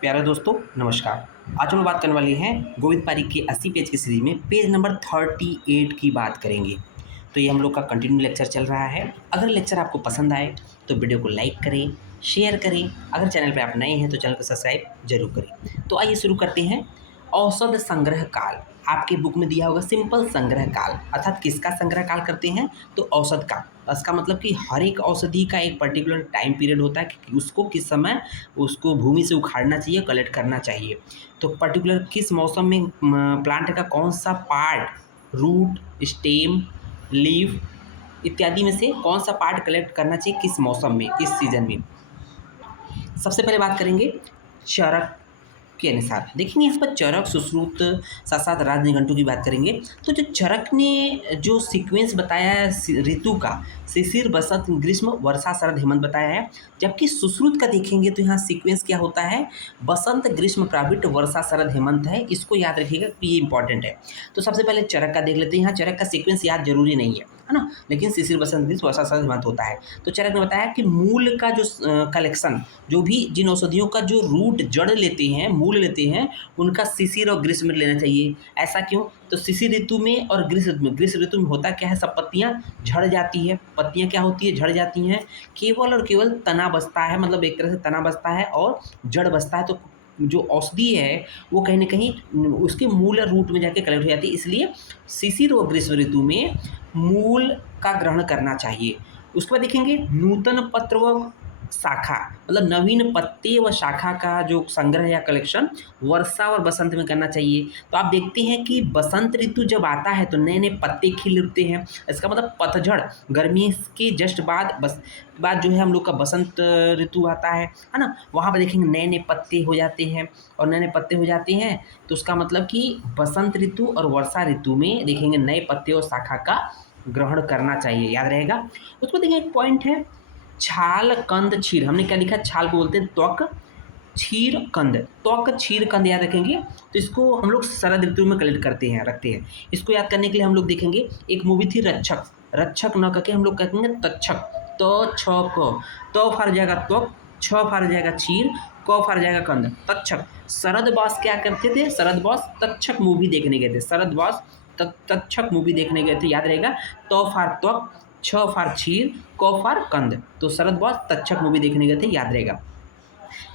प्यारे दोस्तों नमस्कार। आज हम लोग बात करने वाले हैं गोविंद पारिक के 80 पेज की सीरीज में पेज नंबर 38 की बात करेंगे। तो ये हम लोग का कंटिन्यू लेक्चर चल रहा है। अगर लेक्चर आपको पसंद आए तो वीडियो को लाइक करें, शेयर करें। अगर चैनल पे आप नए हैं तो चैनल को सब्सक्राइब जरूर करें। तो आइए शुरू करते हैं। औसत संग्रह काल आपके बुक में दिया होगा। सिंपल संग्रह काल अर्थात किसका संग्रह काल करते हैं तो औसत का। इसका मतलब कि हर एक औषधि का एक पर्टिकुलर टाइम पीरियड होता है कि उसको किस समय उसको भूमि से उखाड़ना चाहिए, कलेक्ट करना चाहिए। तो पर्टिकुलर किस मौसम में प्लांट का कौन सा पार्ट, रूट, स्टेम, लीफ इत्यादि में से कौन सा पार्ट कलेक्ट करना चाहिए किस मौसम में, किस सीजन में। सबसे पहले बात करेंगे चरक के अनुसार। देखेंगे यहाँ पर चरक, सुश्रुत, साथ साथ राज निघंटु की बात करेंगे। तो जो चरक ने जो सीक्वेंस बताया है ऋतु का, शिशिर, बसंत, ग्रीष्म, वर्षा, शरद, हेमंत बताया है। जबकि सुश्रुत का देखेंगे तो यहाँ सीक्वेंस क्या होता है, बसंत, ग्रीष्म, प्राविट, वर्षा, शरद, हेमंत है। इसको याद रखिएगा कि ये इंपॉर्टेंट है। तो सबसे पहले चरक का देख लेते हैं। यहाँ चरक का सीक्वेंस याद जरूरी नहीं है ना, लेकिन शिशिर, बसंत, ग्रीष्म, वर्षा, शरद, हेमंत होता है। तो चरक ने बताया कि मूल का जो कलेक्शन, जो भी जिन औषधियों का जो रूट, जड़ लेते हैं, मूल लेते हैं, उनका शिशिर और ग्रीष्म में लेना चाहिए। ऐसा क्यों? तो शिशिर ऋतु में और ग्रीष्म ऋतु में होता क्या है, सब पत्तियां झड़ जाती है। पत्तियां क्या होती है, झड़ जाती हैं। केवल और केवल तना बचता है, मतलब एक तरह से तना बचता है और जड़ बचता है। तो जो औषधि है वो कहीं ना कहीं उसके मूल रूट में जाके कलेक्ट हो जाती है। इसलिए शिशिर और ग्रीष्म ऋतु में मूल का ग्रहण करना चाहिए। उसके बाद देखेंगे नूतन पत्र व शाखा, मतलब नवीन पत्ते व शाखा का जो संग्रह या कलेक्शन वर्षा और बसंत में करना चाहिए। तो आप देखते हैं कि बसंत ऋतु जब आता है तो नए नए पत्ते खिल उठते हैं। इसका मतलब पतझड़, गर्मी के जस्ट बाद जो है हम लोग का बसंत ऋतु आता है ना। वहाँ पर देखेंगे नए नए पत्ते हो जाते हैं, और नए नए पत्ते हो जाते हैं तो उसका मतलब कि बसंत ऋतु और वर्षा ऋतु में देखेंगे नए पत्ते और शाखा का ग्रहण करना चाहिए, याद रहेगा। उसको देखिए एक पॉइंट है, छाल, कंद, छीर। हमने क्या लिखा, छाल को बोलते हैं त्वक, छीर कंद। त्वक, छीर, कंद याद रखेंगे। तो इसको हम लोग शरद ऋतु में कलेक्ट करते हैं, रखते हैं। इसको याद करने के लिए हम लोग देखेंगे एक मूवी थी रक्षक। रक्षक न करके हम लोग कहेंगे तक्षक। तो छ क, तो फार जाएगा त्वक, छ फार जाएगा छीर, क फार जाएगा कंद, तक्षक। शरद बॉस क्या करते थे, शरद बॉस तक्षक मूवी देखने गए थे। शरद बॉस तक्षक मूवी देखने गए थे, याद रहेगा। तो फार त्वक, छ फार छीर, क फार कंद। तो शरद बॉस तक्षक मूवी देखने गए थे, याद रहेगा।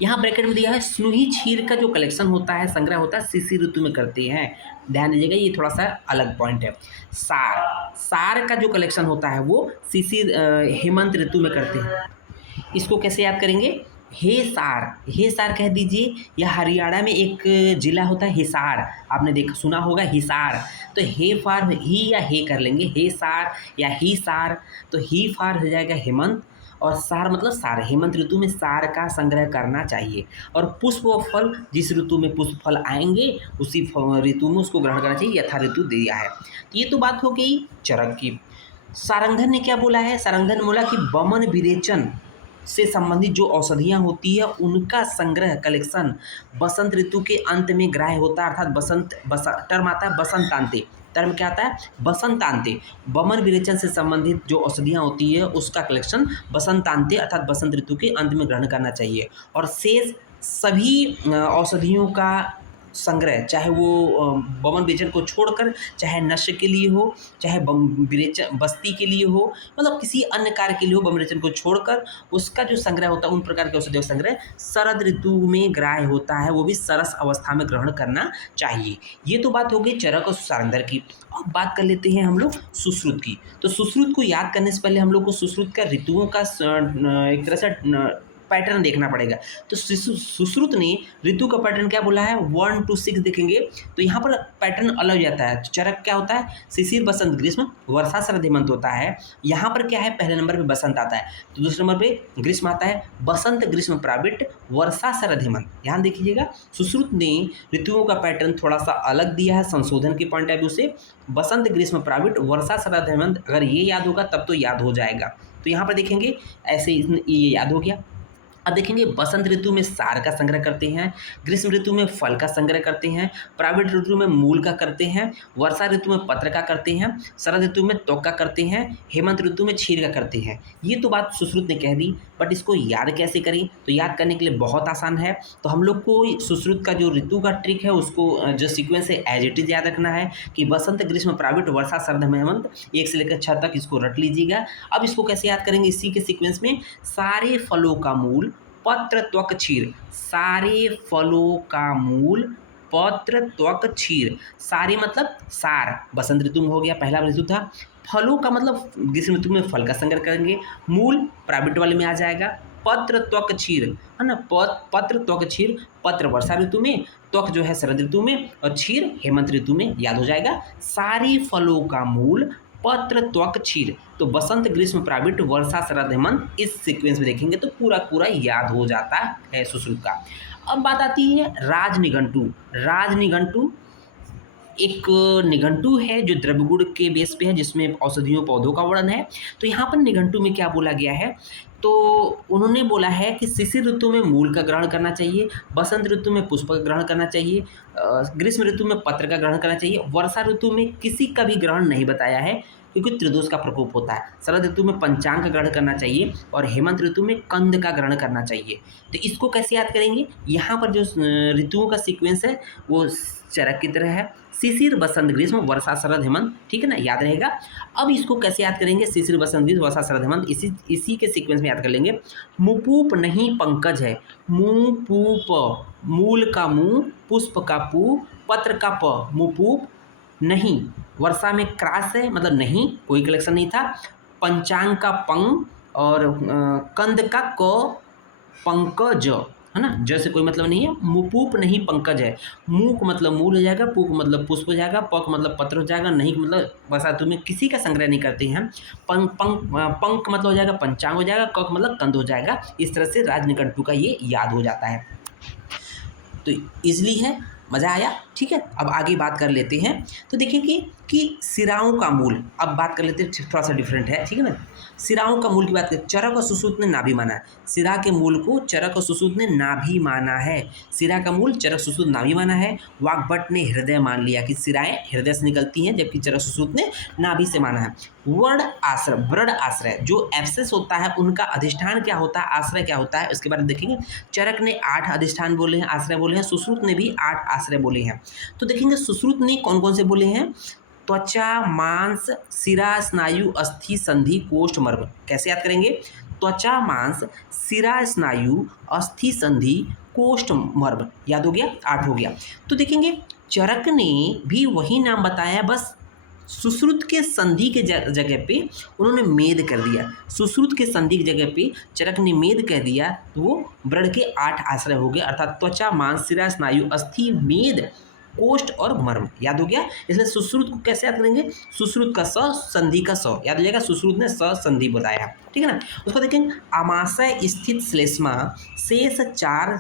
यहाँ ब्रैकेट में दिया है स्नूही क्षीर का जो कलेक्शन होता है, संग्रह होता है, शिशिर ऋतु में करते हैं। ध्यान दीजिएगा, ये थोड़ा सा अलग पॉइंट है। सार, सार का जो कलेक्शन होता है वो शिशिर हेमंत ऋतु में करते हैं। इसको कैसे याद करेंगे, हे सार, हे सार कह दीजिए। यह हरियाणा में एक जिला होता है हिसार, आपने देखा सुना होगा हिसार। तो हे फार ही या हे कर लेंगे, हे सार या ही सार। तो ही फार हो जाएगा हेमंत, और सार मतलब सार। हेमंत ऋतु में सार का संग्रह करना चाहिए। और पुष्प व फल, जिस ऋतु में पुष्प फल आएंगे उसी ऋतु में उसको ग्रहण करना चाहिए, यथा ऋतु दिया है। तो ये तो बात हो गई चरक की। सारंगधन ने क्या बोला है, सारंगधन ने बोला कि वमन विरेचन से संबंधित जो औषधियाँ होती है उनका संग्रह, कलेक्शन बसंत ऋतु के अंत में ग्राह्य होता है। अर्थात टर्म आता है बसंतांते। टर्म क्या आता है, बसंतांते। वमन विरेचन से संबंधित जो औषधियाँ होती है उसका कलेक्शन बसंतांते अर्थात बसंत ऋतु के अंत में ग्रहण करना चाहिए। और शेष सभी औषधियों का संग्रह, चाहे वो वमन विरेचन को छोड़कर, चाहे नश्य के लिए हो, चाहे विरेचन बस्ती के लिए हो, मतलब किसी अन्य कार्य के लिए हो, वमन विरेचन को छोड़कर उसका जो संग्रह होता है, उन प्रकार के औषधियों का संग्रह शरद ऋतु में ग्राह्य होता है, वो भी सरस अवस्था में ग्रहण करना चाहिए। ये तो बात हो गई चरक और सारंगधर की। अब बात कर लेते हैं हम लोग सुश्रुत की। तो सुश्रुत को याद करने से पहले हम लोग को सुश्रुत का ऋतुओं का एक तरह से पैटर्न देखना पड़ेगा। तो सुश्रुत ने ऋतु का पैटर्न क्या बोला है, 1 to 6 देखेंगे तो यहाँ पर पैटर्न अलग हो जाता है। चरक क्या होता है, शिशिर, बसंत, ग्रीष्म, वर्षा, शरद, हेमंत होता है। यहाँ पर क्या है, पहले नंबर पे बसंत आता है, तो दूसरे नंबर पे ग्रीष्म आता है। बसंत, ग्रीष्म, प्राविट, वर्षा, शरद, हेमंत। ध्यान देखिएगा, सुश्रुत ने ऋतुओं का पैटर्न थोड़ा सा अलग दिया है संशोधन के पॉइंट ऑफ व्यू से। बसंत, ग्रीष्म, प्राविट, वर्षा, शरद, हेमंत, अगर ये याद होगा तब तो याद हो जाएगा। तो यहाँ पर देखेंगे ऐसे ये याद हो गया। अब देखेंगे बसंत ऋतु में सार का संग्रह करते हैं, ग्रीष्म ऋतु में फल का संग्रह करते हैं, प्राविट ऋतु में मूल का करते हैं, वर्षा ऋतु में पत्र का करते हैं, शरद ऋतु में त्वक का करते हैं, हेमंत ऋतु में क्षीर का करते हैं। ये तो बात सुश्रुत ने कह दी। बट इसको याद कैसे करें, तो याद करने के लिए बहुत आसान है। तो हम लोग को सुश्रुत का जो ऋतु का ट्रिक है उसको जो सीक्वेंस है एज इट इज याद रखना है कि बसंत ग्रीष्म प्राविट वर्षा शरद हेमंत 1 से लेकर 6 तक इसको रट लीजिएगा। अब इसको कैसे याद करेंगे, इसी के सीक्वेंस में सारे फलों का मूल पत्र त्वक क्षीर, सारे फलों का मूल पत्र त्वक क्षीर, सारे मतलब सार बसंत ऋतु में हो गया, पहला ऋतु था। फलों का मतलब ग्रीष्म ऋतु में फल का संग्रह करेंगे, मूल प्राइवेट वाले में आ जाएगा, पत्र त्वक क्षीर है ना, पत्र त्वक क्षीर, पत्र वर्षा ऋतु में, त्वक जो है शरद ऋतु में और क्षीर हेमंत ऋतु में, याद हो जाएगा। सारी फलों का मूल पत्र त्वक क्षीर, तो बसंत ग्रीष्म प्राविट वर्षा शरद हेमंत इस सीक्वेंस में देखेंगे तो पूरा पूरा याद हो जाता है सुश्रुत का। अब बात आती है राज निघंटु। राज निघंटु एक निघंटु है जो द्रव्यगुण के बेस पे है, जिसमें औषधियों पौधों का वर्णन है। तो यहाँ पर निघंटु में क्या बोला गया है, तो उन्होंने बोला है कि शिशिर ऋतु में मूल का ग्रहण करना चाहिए, बसंत ऋतु में पुष्प का ग्रहण करना चाहिए, ग्रीष्म ऋतु में पत्र का ग्रहण करना चाहिए, वर्षा ऋतु में किसी का भी ग्रहण नहीं बताया है क्योंकि त्रिदोष का प्रकोप होता है, शरद ऋतु में पंचांग का ग्रहण करना चाहिए और हेमंत ऋतु में कंद का ग्रहण करना चाहिए। तो इसको कैसे याद करेंगे, यहाँ पर जो ऋतुओं का सीक्वेंस है वो चरक की तरह है, शिशिर बसंत ग्रीष्म वर्षा शरद हेमंत, ठीक है ना, याद रहेगा। अब इसको कैसे याद करेंगे, शिशिर बसंत ग्रीष्म वर्षा शरद हेमंत इसी के सीक्वेंस में याद कर लेंगे। मुपूप नहीं पंकज है, मुपूप, मूल का मू, पुष्प का पू, पत्र का प, मुपूप नहीं, वर्षा में क्रास है मतलब नहीं, कोई कलेक्शन नहीं था, पंचांग का पंग और कंद का क, पंकज है ना, जैसे कोई मतलब नहीं है, मुपूप नहीं पंकज है, मूक मतलब मूल हो जाएगा, पूक मतलब पुष्प हो जाएगा, पक मतलब पत्र हो जाएगा, नहीं मतलब वर्षा ऋतु में किसी का संग्रह नहीं करते हैं, पंक मतलब हो जाएगा पंचांग हो जाएगा, कक मतलब कंद हो जाएगा। इस तरह से राजनिघंटु का ये याद हो जाता है, तो इजली है, मज़ा आया, ठीक है। अब आगे बात कर लेते हैं, तो देखिए कि सिराओं का मूल, अब बात कर लेते हैं, थोड़ा सा डिफरेंट है, ठीक है ना। सिराओं का मूल की बात करें, चरक और सुश्रुत ने नाभि माना है, सिरा के मूल को चरक और सुश्रुत ने नाभि माना है, सिरा का मूल चरक सुश्रुत नाभि माना है। वाग्भट ने हृदय मान लिया कि सिराएं हृदय से निकलती हैं, जबकि चरक सुश्रुत ने नाभि से माना है। वर्ण आश्रय, वर्ण आश्रय जो एब्सेस होता है उनका अधिष्ठान क्या होता है, आश्रय क्या होता है, उसके बारे में देखेंगे। चरक ने 8 अधिष्ठान बोले हैं, आश्रय बोले हैं, सुश्रुत ने भी 8 आश्रय बोले हैं। तो देखेंगे सुश्रुत ने कौन कौन से बोले हैं, त्वचा मांस सिरा स्नायु अस्थि संधि कोष्ठ मर्म, कैसे याद करेंगे, त्वचा मांस सिरा स्नायु अस्थि संधि कोष्ठ मर्म, याद हो गया, 8 हो गया। तो देखेंगे चरक ने भी वही नाम बताया, बस सुश्रुत के संधि के जगह पे उन्होंने मेद कर दिया, सुश्रुत के संधि की जगह पे चरक ने मेद कह दिया, तो वो वर्ण के 8 आश्रय हो गए, अर्थात त्वचा मांस सिरा स्नायु अस्थि मेद कोष्ठ और मर्म, याद हो गया। इसलिए सुश्रुत को कैसे याद करेंगे, सुश्रुत का स, संधि का स, याद हो जाएगा, सुश्रुत ने स संधि बताया, ठीक है ना। उसको देखेंगे आमाशय स्थित श्लेष्मा शेष 4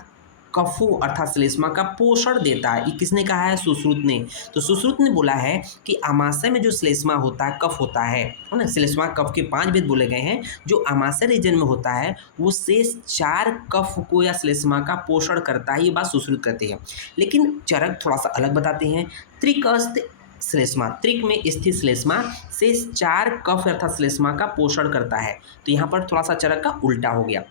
कफों अर्थात श्लेष्मा का पोषण देता है, ये किसने कहा है, सुश्रुत ने। तो सुश्रुत ने बोला है कि आमाशय में जो श्लेष्मा होता है, कफ होता है ना, श्लेष्मा कफ के 5 भेद बोले गए हैं, जो आमाशय रीजन में होता है वो शेष 4 कफ को या श्लेष्मा का पोषण करता है, ये बात सुश्रुत कहते हैं। लेकिन चरक थोड़ा सा अलग बताते हैं, त्रिकस्थ श्लेष्मा, त्रिक में स्थित श्लेष्मा शेष 4 कफ अर्थात श्लेष्मा का पोषण करता है, तो यहाँ पर थोड़ा सा चरक का उल्टा हो गया।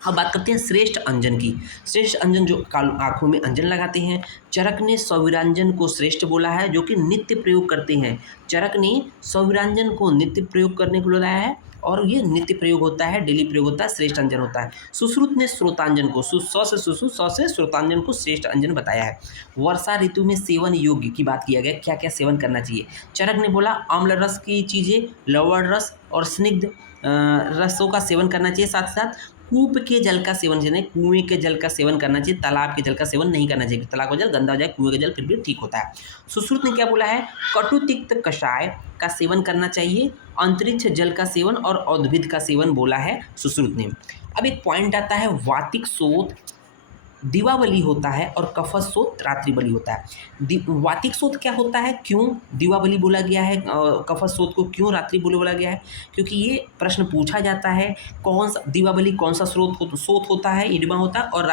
अब बात करते हैं श्रेष्ठ अंजन की, श्रेष्ठ अंजन जो आँखों में अंजन लगाते हैं, चरक ने सौविरांजन को श्रेष्ठ बोला है, जो कि नित्य प्रयोग करते हैं, चरक ने सौविरांजन को नित्य प्रयोग करने को बोला है और ये नित्य प्रयोग होता है, डेली प्रयोग होता है, श्रेष्ठ अंजन होता है। सुश्रुत ने श्रोतांजन को, स से सुश्रुत, स से श्रोतांजन को श्रेष्ठ अंजन बताया है। वर्षा ऋतु में सेवन योग्य की बात किया गया, क्या क्या सेवन करना चाहिए, चरक ने बोला अम्ल रस की चीज़ें, लवण रस और स्निग्ध रसों का सेवन करना चाहिए, साथ साथ कूप के जल का सेवन, यानी कुएं के जल का सेवन करना चाहिए, तालाब के जल का सेवन नहीं करना चाहिए, तालाब का जल गंदा हो जाए, कुएं का जल फिर भी ठीक होता है। सुश्रुत ने क्या बोला है, कटु तिक्त कषाय का सेवन करना चाहिए, अंतरिक्ष जल का सेवन और औद्भिद का सेवन बोला है सुश्रुत ने। अब एक पॉइंट आता है वातिक शोथ दीवावली होता है और कफशोथ रात्रिबली होता है। वातिक शोथ क्या होता है, क्यों दीवावली बोला गया है, कफशोथ को क्यों रात्रिबली बोला गया है, क्योंकि ये प्रश्न पूछा जाता है कौन सा दीवावली कौन सा शोथ होता है, इडमा होता है, और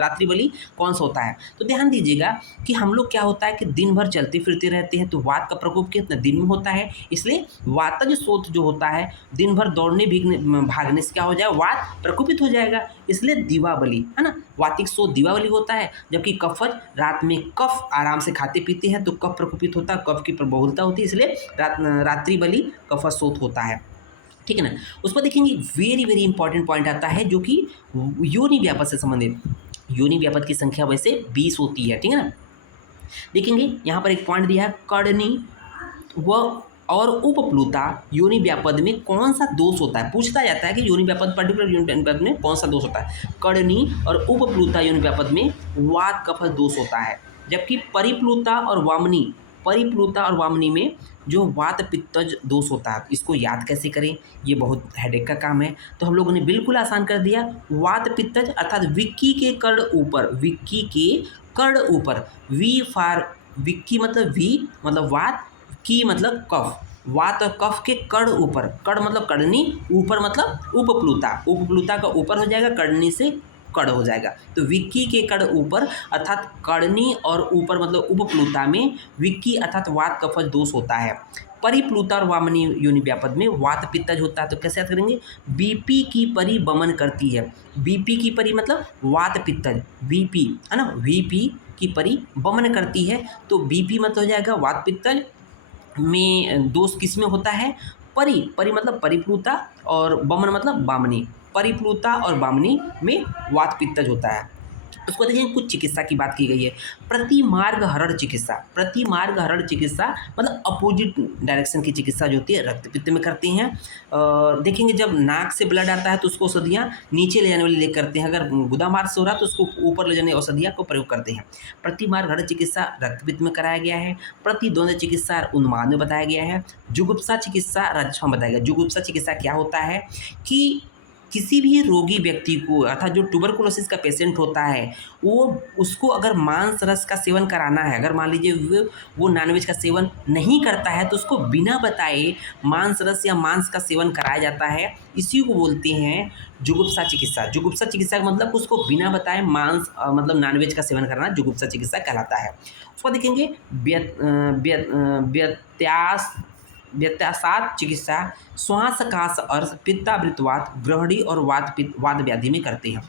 रात्रिबली कौन सा होता है। तो ध्यान दीजिएगा कि हम लोग क्या होता है कि दिन भर चलते फिरते रहते हैं, तो वात का प्रकोप कितना दिन में होता है, इसलिए वातज शोथ जो होता है दिन भर दौड़ने भागने से क्या हो जाएगा, वात प्रकोपित हो जाएगा, इसलिए दीवावली है ना, वातिक शोथ दीवावली होता है। जबकि कफज रात में कफ आराम से खाते पीते हैं तो कफ प्रकोपित होता है, कफ की बहुलता होती है, इसलिए रात्रिबली कफशोथ होता है। ठीक है ना। उस पर देखेंगे वेरी वेरी इंपॉर्टेंट पॉइंट आता है जो कि योनि व्यापक से संबंधित। योनि व्यापक की संख्या वैसे 20 होती है, ठीक है ना। देखेंगे यहाँ पर एक पॉइंट दिया है, कर्णनी व और उपप्लुता योनि व्यापद में कौन सा दोष होता है, पूछता जाता है कि योनि व्यापद पर्टिकुलर योनि व्यापद में कौन सा दोष होता है। कर्णी और उपप्लुता योनि व्यापद में वात कफ दोष होता है, जबकि परिप्लुता और वामनी में जो वात पित्तज दोष होता है। इसको याद कैसे करें, ये बहुत हेडेक का काम है, तो हम लोगों ने बिल्कुल आसान कर दिया। वात पित्तज अर्थात विक्की के कर्ण ऊपर, वी फॉर विक्की मतलब वी मतलब वात, की मतलब कफ, वात और कफ के कर्ण ऊपर, कर्ण मतलब कर्णी, ऊपर मतलब उपप्लुता का ऊपर हो जाएगा, कर्णी से कर्ण हो जाएगा, तो विक्की के कर्ण ऊपर अर्थात कर्णी और ऊपर मतलब उपप्लुता में विक्की अर्थात वात कफज दोष होता है। परिप्लुता और वामनी योनि व्यापद में वात पित्तज होता है। तो कैसे याद करेंगे, बीपी की परी बमन करती है, बीपी की परी मतलब वात पित्तज, वीपी है ना, वीपी की परी बमन करती है, तो बीपी मतलब हो जाएगा वात पित्तज में दोष किस में होता है, परी मतलब परिप्लुता और बमन मतलब बामनी, परिप्लुता और बामनी में वात पित्तज होता है। उसको देखिए कुछ चिकित्सा की बात की गई है। प्रतिमार्ग हरण चिकित्सा मतलब अपोजिट डायरेक्शन की चिकित्सा जो होती है रक्त पित्त में करते हैं। देखेंगे जब नाक से ब्लड आता है तो उसको औषधियाँ नीचे ले जाने वाली ले करते हैं, अगर गुदामार्ग से हो रहा है तो उसको ऊपर ले जाने औषधियाँ को प्रयोग करते हैं। प्रतिमार्ग हरण चिकित्सा रक्त पित्त में कराया गया है। प्रतिद्वंद चिकित्सा उन्माद में बताया गया है। जुगुप्सा चिकित्सा राजस्व में बताया गया। जुगुप्सा चिकित्सा क्या होता है कि किसी भी रोगी व्यक्ति को अर्थात जो ट्यूबरकुलोसिस का पेशेंट होता है उसको अगर मांस रस का सेवन कराना है, अगर मान लीजिए वो नॉनवेज का सेवन नहीं करता है तो उसको बिना बताए मांस रस या मांस का सेवन कराया जाता है। इसी को बोलते हैं जुगुप्सा चिकित्सा। जुगुप्सा चिकित्सा का मतलब उसको बिना बताए मांस मतलब नॉनवेज का सेवन करना जुगुप्सा चिकित्सा कहलाता है। उसको देखेंगे व्यत्यासात चिकित्सा श्वास काश और पित्तावृतवात ग्रहणी और वात व्याधि में करते हैं।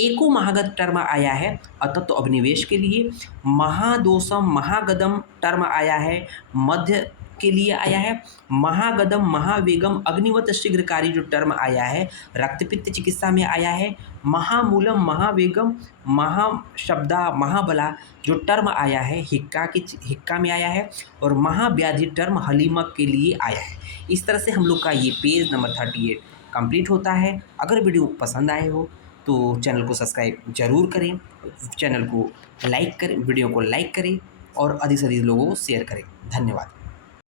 एको महागत टर्म आया है अतत्व अभिनिवेश के लिए। महादोषम महागदम टर्म आया है मध्य के लिए आया है। महागदम महावेगम अग्निवत शीघ्रकारी जो टर्म आया है रक्तपित्त चिकित्सा में आया है। महामूलम महावेगम महाशब्दा महाबला जो टर्म आया है हिक्का में आया है। और महाव्याधि टर्म हलीमक के लिए आया है। इस तरह से हम लोग का ये पेज नंबर 38 कंप्लीट होता है। अगर वीडियो पसंद आए हो तो चैनल को सब्सक्राइब जरूर करें, चैनल को लाइक करें, वीडियो को लाइक करें और अधिक से अधिक लोगों को शेयर करें। धन्यवाद।